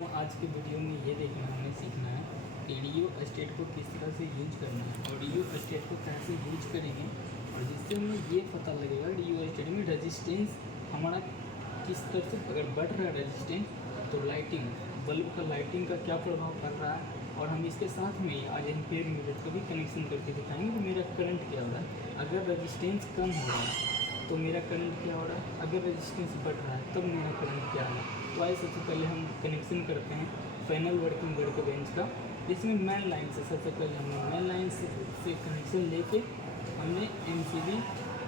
तो आज के वीडियो में ये देखना हमें सीखना है रेडियो स्टेट को किस तरह से यूज करना है और रेडियो स्टेट को कैसे यूज करेंगे और जिससे हमें ये पता लगेगा रेडियो स्टेट में रेजिस्टेंस हमारा किस तरह से अगर बढ़ रहा है रेजिस्टेंस तो लाइटिंग बल्ब का लाइटिंग का क्या प्रभाव पड़ रहा है। और हम इसके साथ में आज एम्पीयर मीटर को भी कनेक्शन करके दिखाएंगे कि मेरा करंट क्या हो रहा है। अगर रेजिस्टेंस कम हो रहा है तो मेरा करंट क्या हो रहा है, अगर रेजिस्टेंस बढ़ रहा है तब मेरा करंट क्या है। तो आइए सबसे पहले हम कनेक्शन करते हैं फाइनल वर्किंग वर्क बेंच का। इसमें मेन लाइन से सबसे पहले हमने मेन लाइन से कनेक्शन लेके हमने एमसीबी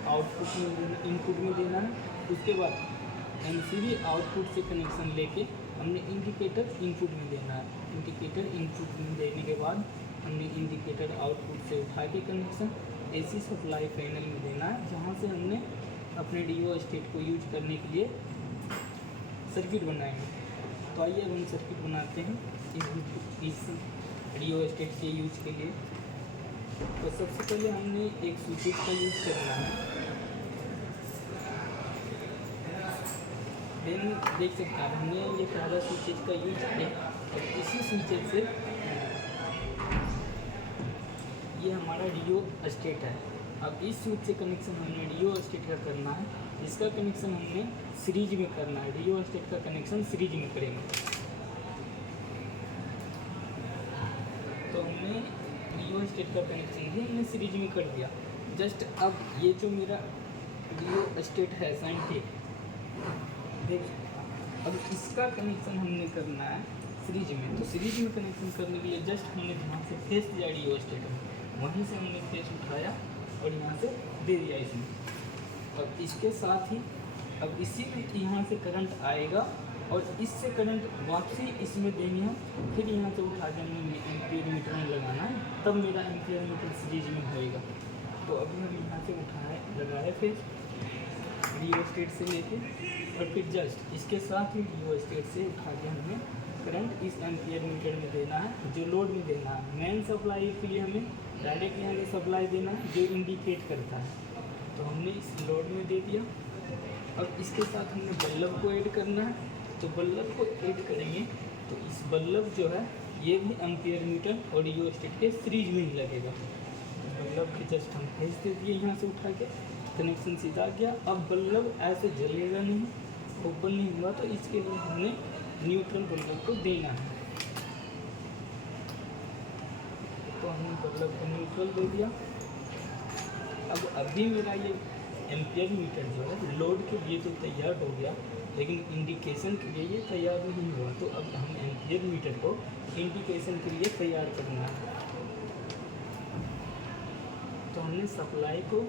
आउटपुट में देना, इनपुट में देना है। उसके बाद एमसीबी आउटपुट से कनेक्शन लेके हमने इंडिकेटर इनपुट में देना है। इंडिकेटर इनपुट में देने के बाद हमने इंडिकेटर आउटपुट से उठा के कनेक्शन एसी सप्लाई पैनल में देना है, जहाँ से हमने अपने डीओ स्टेट को यूज करने के लिए सर्किट बनाएंगे। तो आइए अब हम सर्किट बनाते हैं इस डीओ स्टेट के यूज के लिए। तो सबसे पहले हमने एक स्विचेस का यूज करना है। देन देख सकते हैं हमने ये पहला स्विचेस का यूज किया और इसी स्विचेस से ये हमारा डीओ स्टेट है। अब इस स्विच से कनेक्शन हमने डीओ स्टेट का करना है। इसका कनेक्शन हमने सीरीज में करना है। डीओ स्टेट का कनेक्शन सीरीज में करेंगे। तो हमने डीओ स्टेट का कनेक्शन भी हमने सीरीज में कर दिया। जस्ट अब ये जो मेरा डीओ स्टेट है साइंटिफिक देख, अब इसका कनेक्शन हमने करना है सीरीज में। तो सीरीज में कनेक्शन करने के लिए जस्ट हमने जहाँ से फेस दिया डीओ स्टेट में वहीं से हमने फेस उठाया और यहाँ से दे दिया इसमें। और इसके साथ ही अब इसी में यहाँ से करंट आएगा और इससे करंट वापसी इसमें देंगे हम। फिर यहाँ से उठा के हमें एम्पीयर मीटर में लगाना है, तब मेरा एम्पीयर मीटर सीरीज में होएगा। तो अभी हम यहाँ से उठाए लगाए फिर डीओ स्टेट से लेके और फिर जस्ट इसके साथ ही डीओ स्टेट से उठा के हमें करंट इस एम्पीयर मीटर में देना है जो लोड में देना है। मेन सप्लाई के लिए हमें डायरेक्ट यहाँ से सप्लाई देना है जो इंडिकेट करता है। तो हमने इस लोड में दे दिया। अब इसके साथ हमने बल्ब को ऐड करना है। तो बल्ब को ऐड करेंगे तो इस बल्ब जो है ये भी एम्पीयर मीटर और डीओ स्टेट के सीरीज में ही लगेगा। तो बल्ब के जस्ट हम भेज दे दिए यहाँ से उठा के, कनेक्शन सीधा गया। अब बल्ब ऐसे जलेगा नहीं, ओपन नहीं हुआ, तो इसके लिए हमने न्यूट्रल बल्ब को देना है। तो हमने बल्ब को न्यूट्रल दे दिया। अब अभी मेरा ये एम्पीयर मीटर जो है लोड के लिए तो तैयार हो गया, लेकिन इंडिकेशन के लिए ये तैयार नहीं हुआ। तो अब हम एम्पीयर मीटर को इंडिकेशन के लिए तैयार करना है। तो हमने सप्लाई को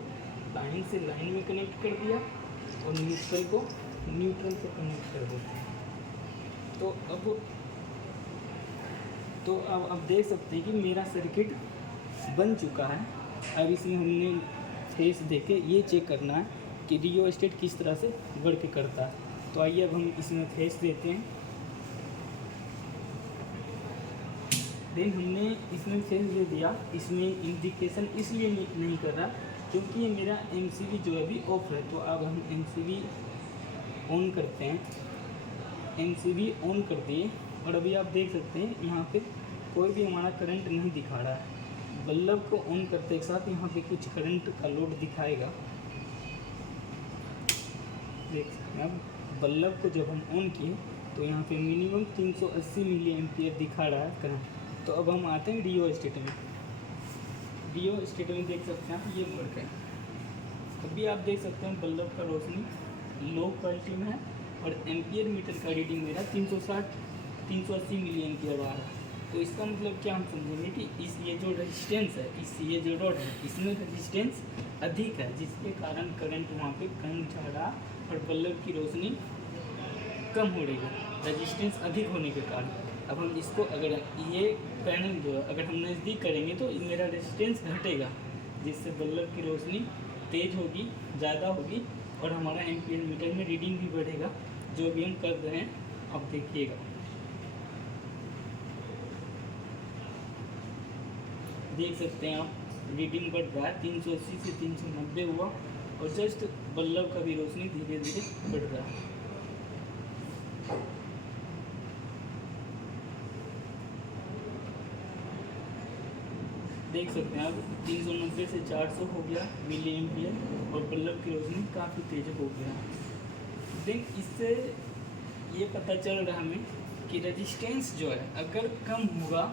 लाइन से लाइन में कनेक्ट कर दिया और न्यूट्रल को न्यूट्रल से कनेक्ट कर दिया। तो अब देख सकते हैं कि मेरा सर्किट बन चुका है। अब इसमें हमने फेस देके ये चेक करना है कि डीओ स्टेट किस तरह से वर्क करता है। तो आइए अब हम इसमें फेस देते हैं। देन हमने इसमें फेस दे दिया। इसमें इंडिकेशन इसलिए नहीं कर रहा क्योंकि ये मेरा एमसीबी जो है अभी ऑफ है। तो अब हम एमसीबी ऑन करते हैं। एमसीबी ऑन कर दिए और अभी आप देख सकते हैं यहाँ पे कोई भी हमारा करंट नहीं दिखा रहा है। बल्ब को ऑन करते के साथ यहाँ पे कुछ करंट का लोड दिखाएगा, देख सकते हैं। अब बल्ब को जब हम ऑन किए तो यहाँ पे मिनिमम 380 मिली एम्पियर दिखा रहा है करंट। तो अब हम आते हैं डीओ स्टेट में। डीओ स्टेट में देख सकते हैं ये वर्क है। अभी आप देख सकते हैं बल्ब का रोशनी लो क्वालिटी में है और एम्पीयर मीटर का रीडिंग मेरा 380 मिली एम्पीयर आ रहा है। तो इसका मतलब क्या हम समझेंगे कि ये जो रेजिस्टेंस है, ये जो रॉड है इसमें रेजिस्टेंस अधिक है, जिसके कारण करंट वहाँ पे कम जा रहा और बल्ब की रोशनी कम हो रही है रेजिस्टेंस अधिक होने के कारण। अब हम इसको अगर ये पैनल जो है अगर हम नज़दीक करेंगे तो मेरा रेजिस्टेंस घटेगा, जिससे बल्ब की रोशनी तेज़ होगी, ज़्यादा होगी और हमारा एम्पीयर मीटर में रीडिंग भी बढ़ेगा, जो भी हम कर रहे हैं। अब देखिएगा, देख सकते हैं आप रीडिंग बढ़ रहा है। 380 से 390 हुआ और जस्ट बल्ब का भी रोशनी धीरे धीरे बढ़ रहा है। देख सकते हैं अब 390 से 400 हो गया मिली एम्पियर और बल्ब की रोशनी काफ़ी तेज हो गया। देन इससे ये पता चल रहा हमें कि रेजिस्टेंस जो है अगर कम होगा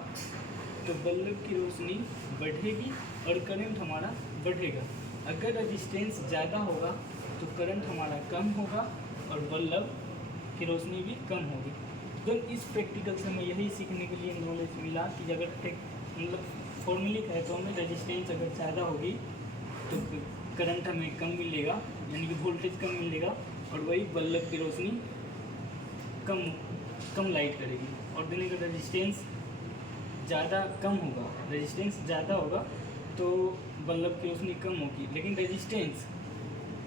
तो बल्ब की रोशनी बढ़ेगी और करंट हमारा बढ़ेगा। अगर रेजिस्टेंस ज़्यादा होगा तो करंट हमारा कम होगा और बल्ब की रोशनी भी कम होगी। तो इस प्रैक्टिकल से हमें यही सीखने के लिए नॉलेज मिला कि अगर मतलब फॉर्मूलिक है तो हमें रेजिस्टेंस अगर ज़्यादा होगी तो करंट हमें कम मिलेगा, यानी कि वोल्टेज कम मिलेगा और वही बल्ब की रोशनी कम लाइट करेगी। और देन अगर रेजिस्टेंस ज़्यादा होगा तो बल्ब की रोशनी कम होगी, लेकिन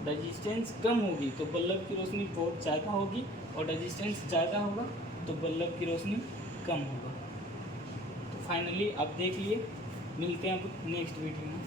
रेजिस्टेंस कम होगी तो बल्ब की रोशनी बहुत ज़्यादा होगी और रेजिस्टेंस ज़्यादा होगा तो बल्ब की रोशनी कम होगा। तो फाइनली आप देख लिए, मिलते हैं अब नेक्स्ट वीडियो में।